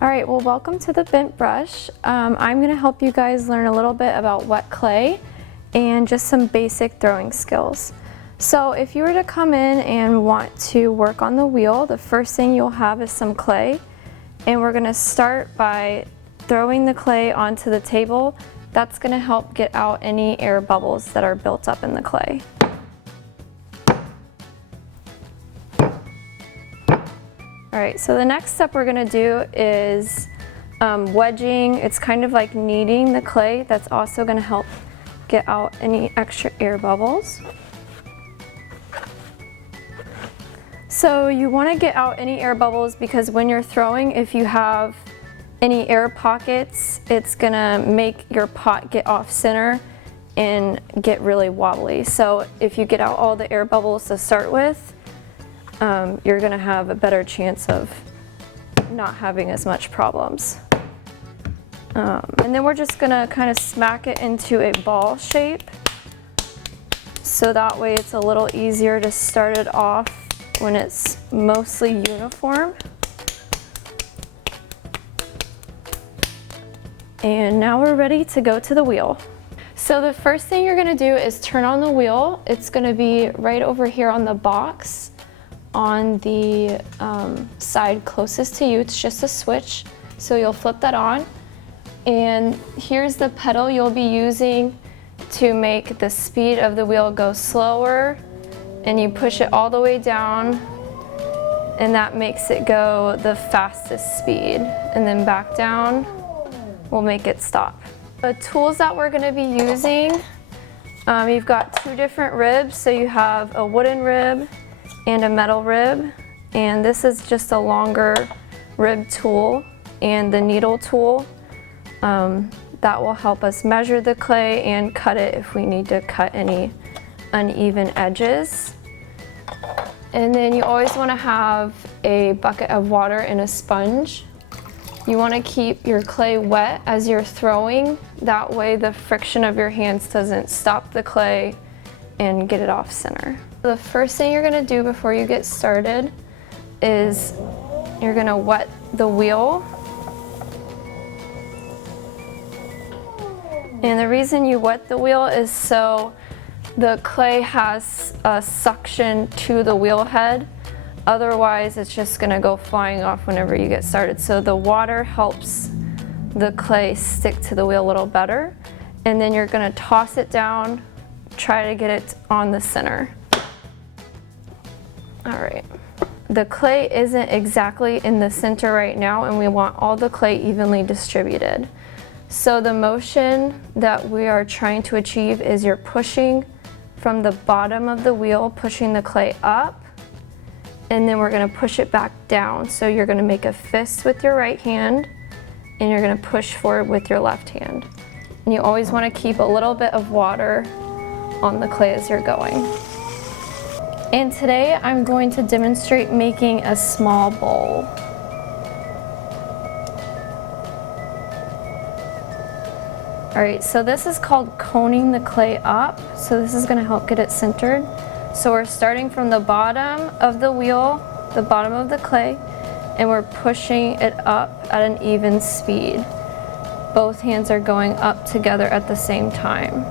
All right, well, welcome to the bent brush. I'm gonna help you guys learn a little bit about wet clay and just some basic throwing skills. So if you were to come in and want to work on the wheel, the first thing you'll have is some clay, and we're gonna start by throwing the clay onto the table. That's gonna help get out any air bubbles that are built up in the clay. All right, so the next step we're gonna do is wedging. It's kind of like kneading the clay. That's also gonna help get out any extra air bubbles. So you wanna get out any air bubbles because when you're throwing, if you have any air pockets, it's gonna make your pot get off center and get really wobbly. So if you get out all the air bubbles to start with, you're gonna have a better chance of not having as much problems. And then we're just gonna kind of smack it into a ball shape. So that way it's a little easier to start it off when it's mostly uniform. And now we're ready to go to the wheel. So the first thing you're gonna do is turn on the wheel. It's gonna be right over here on the box on the side closest to you. It's just a switch, so you'll flip that on. And here's the pedal you'll be using to make the speed of the wheel go slower, and you push it all the way down, and that makes it go the fastest speed. And then back down will make it stop. The tools that we're gonna be using, you've got two different ribs. So you have a wooden rib and a metal rib, and this is just a longer rib tool and the needle tool that will help us measure the clay and cut it if we need to cut any uneven edges. And then you always want to have a bucket of water and a sponge. You want to keep your clay wet as you're throwing, that way the friction of your hands doesn't stop the clay and get it off center. The first thing you're gonna do before you get started is you're gonna wet the wheel. And the reason you wet the wheel is so the clay has a suction to the wheel head. Otherwise, it's just gonna go flying off whenever you get started. So the water helps the clay stick to the wheel a little better. And then you're gonna toss it down, try to get it on the center. All right, the clay isn't exactly in the center right now, and we want all the clay evenly distributed. So the motion that we are trying to achieve is you're pushing from the bottom of the wheel, pushing the clay up, and then we're gonna push it back down. So you're gonna make a fist with your right hand, and you're gonna push forward with your left hand. And you always wanna keep a little bit of water on the clay as you're going. And today I'm going to demonstrate making a small bowl. All right, so this is called coning the clay up. So this is gonna help get it centered. So we're starting from the bottom of the wheel, the bottom of the clay, and we're pushing it up at an even speed. Both hands are going up together at the same time.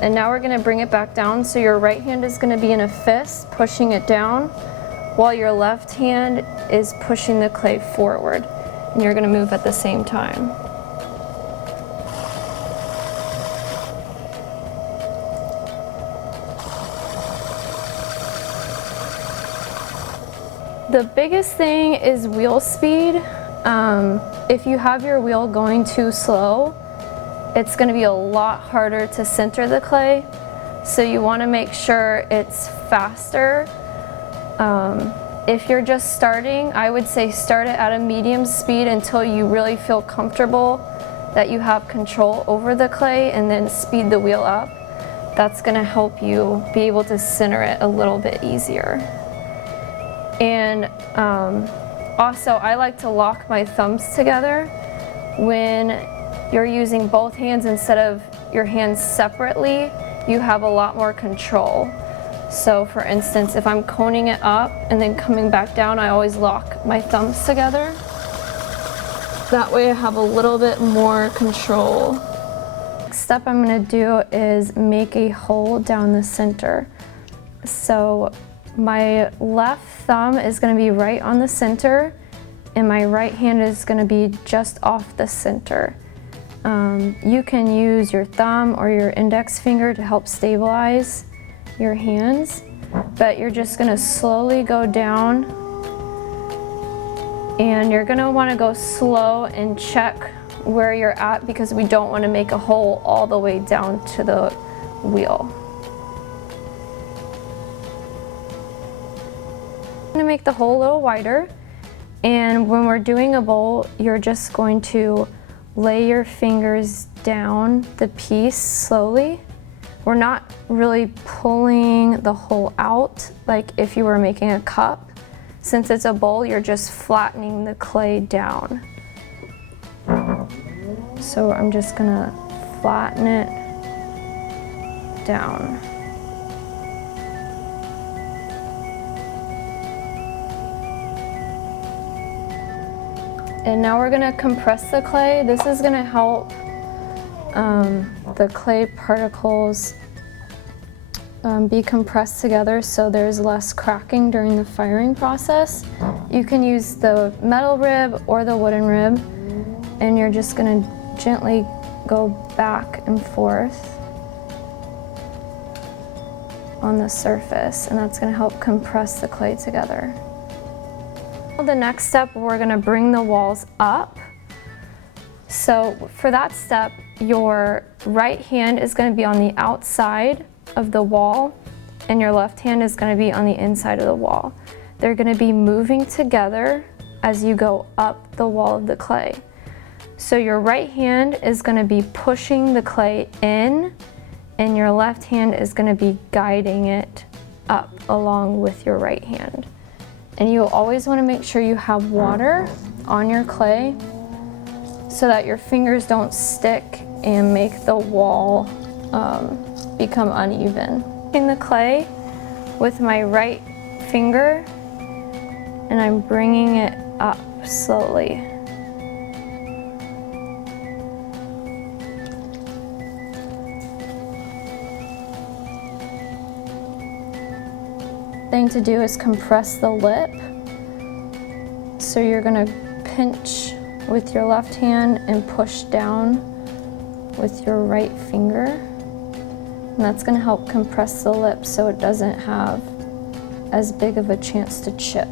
And now we're gonna bring it back down. So your right hand is gonna be in a fist, pushing it down, while your left hand is pushing the clay forward. And you're gonna move at the same time. The biggest thing is wheel speed. If you have your wheel going too slow, it's going to be a lot harder to center the clay. So you want to make sure it's faster. If you're just starting, I would say start it at a medium speed until you really feel comfortable that you have control over the clay, and then speed the wheel up. That's going to help you be able to center it a little bit easier. And Also, I like to lock my thumbs together when you're using both hands instead of your hands separately. You have a lot more control. So for instance, if I'm coning it up and then coming back down, I always lock my thumbs together. That way I have a little bit more control. Next step I'm gonna do is make a hole down the center. So my left thumb is gonna be right on the center and my right hand is gonna be just off the center. You can use your thumb or your index finger to help stabilize your hands, but you're just gonna slowly go down, and you're gonna wanna go slow and check where you're at because we don't wanna make a hole all the way down to the wheel. I'm gonna make the hole a little wider, and when we're doing a bowl, you're just going to lay your fingers down the piece slowly. We're not really pulling the hole out like if you were making a cup. Since it's a bowl, you're just flattening the clay down. So I'm just gonna flatten it down. And now we're gonna compress the clay. This is gonna help the clay particles be compressed together so there's less cracking during the firing process. You can use the metal rib or the wooden rib, and you're just gonna gently go back and forth on the surface, and that's gonna help compress the clay together. The next step, we're gonna bring the walls up. So for that step, your right hand is gonna be on the outside of the wall and your left hand is gonna be on the inside of the wall. They're gonna be moving together as you go up the wall of the clay. So your right hand is gonna be pushing the clay in and your left hand is gonna be guiding it up along with your right hand. And you always wanna make sure you have water on your clay so that your fingers don't stick and make the wall become uneven. In the clay with my right finger, and I'm bringing it up slowly. Thing to do is compress the lip. So you're gonna pinch with your left hand and push down with your right finger. And that's gonna help compress the lip so it doesn't have as big of a chance to chip.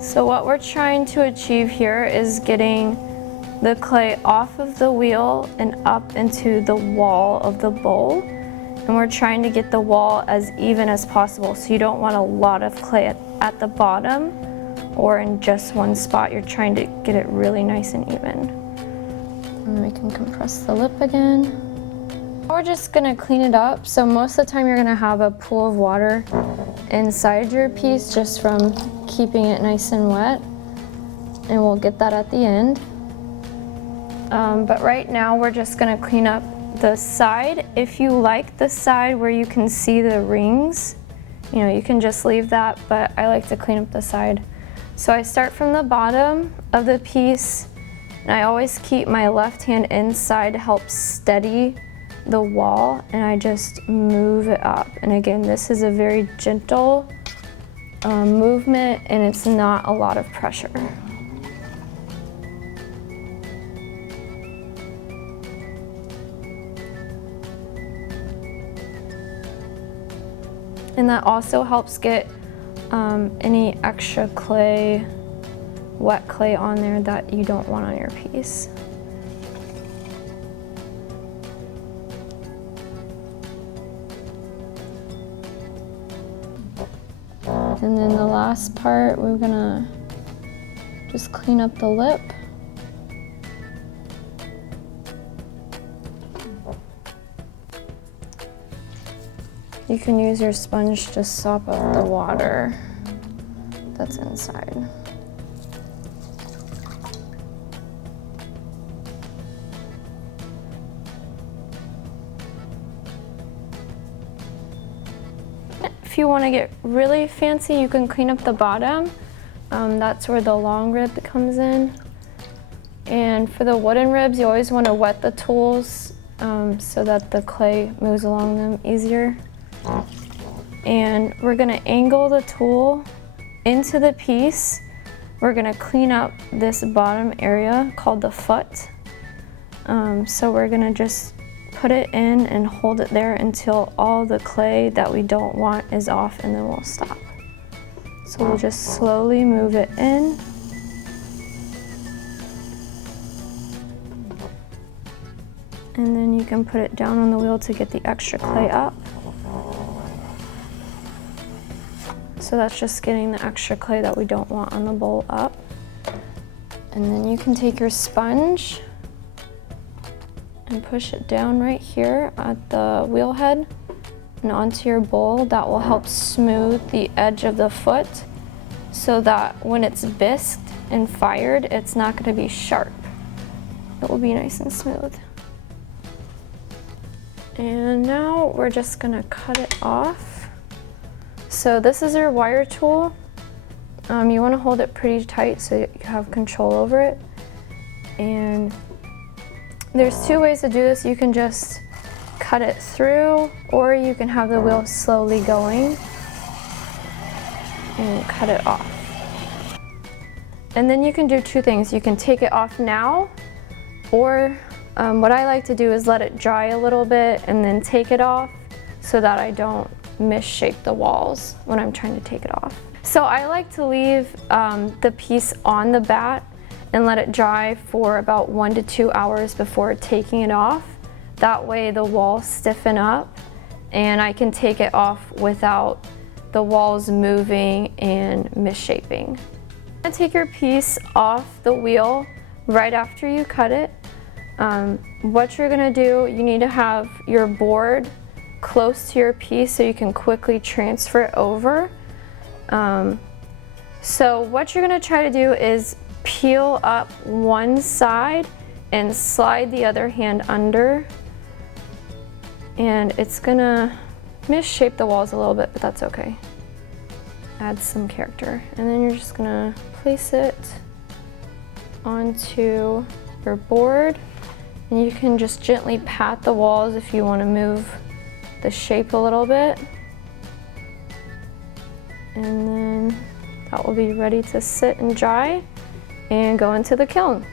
So what we're trying to achieve here is getting the clay off of the wheel and up into the wall of the bowl. And we're trying to get the wall as even as possible. So you don't want a lot of clay at the bottom or in just one spot. You're trying to get it really nice and even. And then we can compress the lip again. We're just gonna clean it up. So most of the time you're gonna have a pool of water inside your piece just from keeping it nice and wet. And we'll get that at the end. But right now we're just gonna clean up the side. If you like the side where you can see the rings, you can just leave that, but I like to clean up the side. So I start from the bottom of the piece, and I always keep my left hand inside to help steady the wall, and I just move it up. And again, this is a very gentle movement, and it's not a lot of pressure. And that also helps get any extra clay, wet clay on there that you don't want on your piece. And then the last part, we're gonna just clean up the lip. You can use your sponge to sop up the water that's inside. If you want to get really fancy, you can clean up the bottom. That's where the long rib comes in. And for the wooden ribs, you always want to wet the tools so that the clay moves along them easier. And we're going to angle the tool into the piece. We're going to clean up this bottom area called the foot. So we're going to just put it in and hold it there until all the clay that we don't want is off, and then we'll stop. So we'll just slowly move it in. And then you can put it down on the wheel to get the extra clay up. So that's just getting the extra clay that we don't want on the bowl up. And then you can take your sponge and push it down right here at the wheel head and onto your bowl. That will help smooth the edge of the foot so that when it's bisqued and fired, it's not going to be sharp. It will be nice and smooth. And now we're just going to cut it off. So this is your wire tool. You want to hold it pretty tight so you have control over it. And there's two ways to do this. You can just cut it through, or you can have the wheel slowly going and cut it off. And then you can do two things. You can take it off now, or what I like to do is let it dry a little bit and then take it off so that I don't misshape the walls when I'm trying to take it off. So I like to leave the piece on the bat and let it dry for about 1 to 2 hours before taking it off. That way the walls stiffen up and I can take it off without the walls moving and misshaping. Take your piece off the wheel right after you cut it. What you're gonna do, you need to have your board close to your piece so you can quickly transfer it over. So what you're gonna try to do is peel up one side and slide the other hand under, and it's gonna misshape the walls a little bit, but that's okay. Add some character. And then you're just gonna place it onto your board, and you can just gently pat the walls if you want to move the shape a little bit. And then that will be ready to sit and dry and go into the kiln.